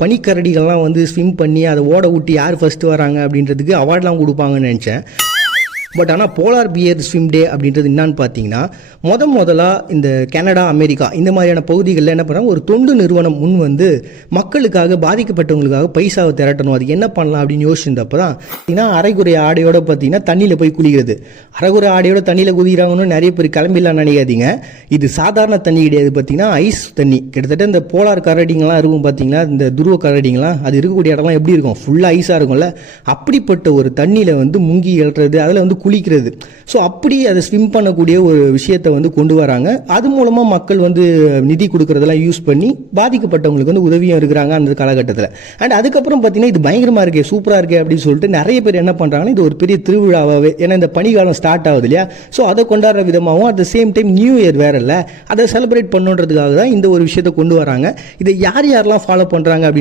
பனிக்கரடிகள்லாம் வந்து ஸ்விம் பண்ணி அதை ஓட விட்டு யார் ஃபஸ்ட்டு வராங்க அப்படின்றதுக்கு அவார்ட்லாம் கொடுப்பாங்கன்னு நினச்சேன். பட் ஆனால் போலார் பியர் ஸ்விம் டே அப்படின்றது என்னான்னு பார்த்தீங்கன்னா முதலாக இந்த கனடா, அமெரிக்கா இந்த மாதிரியான பகுதிகளில் என்ன பண்ணுறாங்க, ஒரு தொண்டு நிறுவனம் முன் வந்து மக்களுக்காக, பாதிக்கப்பட்டவங்களுக்காக பைசாவை திரட்டணும். அதுக்கு என்ன பண்ணலாம் அப்படின்னு யோசிச்சிருந்தப்போ தான் பார்த்தீங்கன்னா அரைகுறை ஆடையோட பார்த்தீங்கன்னா தண்ணியில் போய் குளிக்கிறது. அரைகுறை ஆடையோட தண்ணியில் குதிக்கிறாங்கன்னு நிறைய பேர் கிளம்பிடலாம் நினைக்காதீங்க. இது சாதாரண தண்ணி கிடையாது. பார்த்தீங்கன்னா ஐஸ் தண்ணி. கிட்டத்தட்ட இந்த போலார் கரடிங்கெல்லாம் இருக்கும் பார்த்தீங்களா, இந்த துருவ கரடிங்கெல்லாம் அது இருக்கக்கூடிய இடம்லாம் எப்படி இருக்கும், ஃபுல்லாக ஐஸாக இருக்கும்ல. அப்படிப்பட்ட ஒரு தண்ணியில் வந்து முங்கி எழுறது, அதில் வந்து குளிக்கிறது. ஸோ அப்படி அதை ஸ்விம் பண்ணக்கூடிய ஒரு விஷயத்தை வந்து கொண்டு வராங்க. அது மூலமாக மக்கள் வந்து நிதி கொடுக்கறதெல்லாம் யூஸ் பண்ணி பாதிக்கப்பட்டவங்களுக்கு வந்து உதவியும் இருக்கிறாங்க அந்த காலகட்டத்தில். அண்ட் அதுக்கப்புறம் பார்த்தீங்கன்னா இது பயங்கரமாக இருக்கே, சூப்பராக இருக்கே அப்படின்னு சொல்லிட்டு நிறைய பேர் என்ன பண்ணுறாங்கன்னா இது ஒரு பெரிய திருவிழாவாகவே, ஏன்னா இந்த பனிக்காலம் ஸ்டார்ட் ஆகுது இல்லையா, ஸோ அதை கொண்டாடுற விதமாகவும் at the same time new year வேற இல்லை, அதை செலிப்ரேட் பண்ணுன்றதுக்காக தான் இந்த ஒரு விஷயத்தை கொண்டு வராங்க. இதை யார் யாரெல்லாம் ஃபாலோ பண்ணுறாங்க